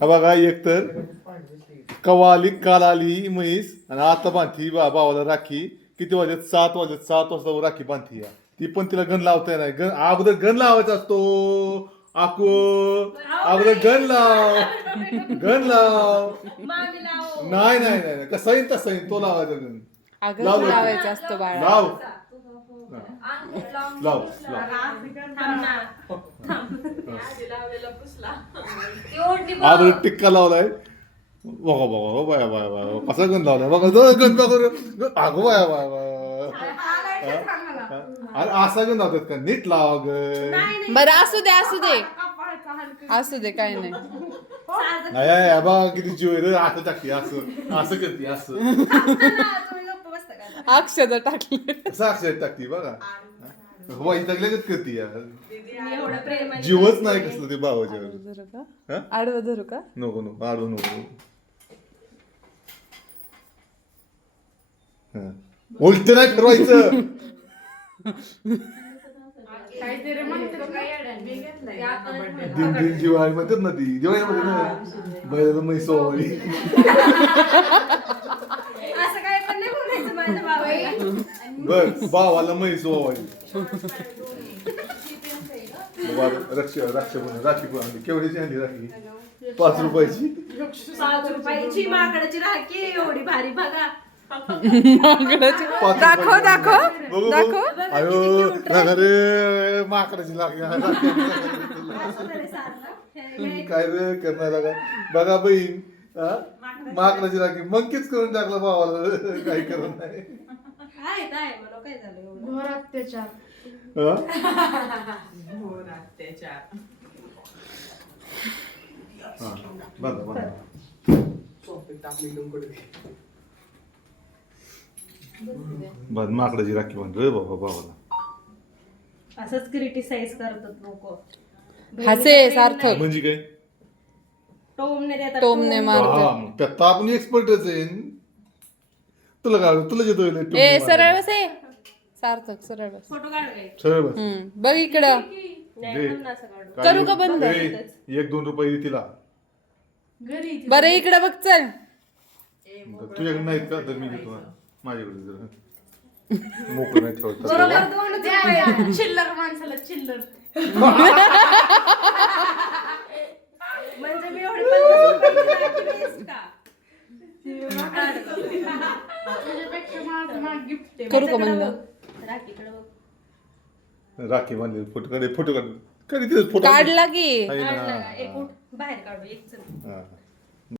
हा बघा एक तर कवा आली काल आली म्हैस आणि आता बांधती बा भावाला राखी. किती वाजत? सात वाजत. सात वाजता राखी बांधती या. ती पण तिला गण लावता नाही गण अगोदर गण लावायचा असतो. आकू अगोदर गण लाव. गण लाव. नाही नाही नाही नाही. कसा येईन तसा येईन. तो लावायचा गण. अगं लाव. लावायचं असतं बाळा. लाव. लाव. लाव अगोदर टिक्का लावलाय. बघा बघा हो बाया बाया बाया कसा गण लावलाय बघा जो गण बघा अगो बाया बाया बाया. अरे असा गण लावतात का? नीट लावा नाही बरं असू दे असू दे. असू दे काही नाही. नाही बघा किती जीव आहे रे. असं टाकते असं. असं करते असं. अक्षदा टाकली. असं अक्षर टाकते बघा. वाईट लागल्यागत करते यार. एवढं प्रेम आहे. जीवच नाही कसलं ते भावाच्यावर धरू का? हा? आडवं धरू का? नको नको आडू नको. हा. उलट नाही फिरवायचं काहीतरी म्हणतो. काय दिन दिन दिवाळी म्हणतात ना ती. दिवाळी मध्ये ना बैलाला म्हैस ओवाळी असं काय पण नाही बोलायचं माझ्या भावाला. बर भावाला म्हैस ओवाळी बाबा रक्ष रक्षाबंधन राखी पण आणली. केवढीची आणली राखी? पाच रुपयाची. पाच रुपयाची माकडाची राखी एवढी भारी बघा. माकडाची. दाखव दाखव. बघू दाखव. बघू अयो नका रे माकडाची लागली काय रे करणार का बघा बहीण हा? माकडाची राखी. मंकीच करून टाकला भावाला. काही करत नाही. आहे काय? मला काय झालं एवढं? घोर अत्याचार. हा? घोर अत्याचार. हा, माकडाची राखी बन रे बाबा असंच क्रिटिसाइज करतात लोक. हसे सार्थक. म्हणजे काय? टोमने देतात टोमने टोम. मार. हा, मग त्यात तर आपण एक्सपर्टच आहे. तुला काय तुला जे दोन ए सरळ बस ए. सार्थक सरळ बस. फोटो काढ काय सरळ बस. हम्म बघ इकडं. नाही. म्हणून असं काढू. काय करू का बंद? ए, एक दोन रुपये दे तिला. घरी बरं इकडं बघ चल. तुझ्याकडे नाहीत का? तर मी देतो. हा. माझ्याकडे जरा. मोकळं नाही ठेवत. बरोबर दोनच रुपये. चिल्लर माणसाला चिल्लर. म्हणजे मी एवढी पन्नास का? माझं गिफ्ट करू का. राखीकडे बघ. राखी बांधली फोटो काढ फोटो काढ कधी फोटो काढला की आहे ना. काढला का? एक उठ, बाहेर काढू एक चल हा.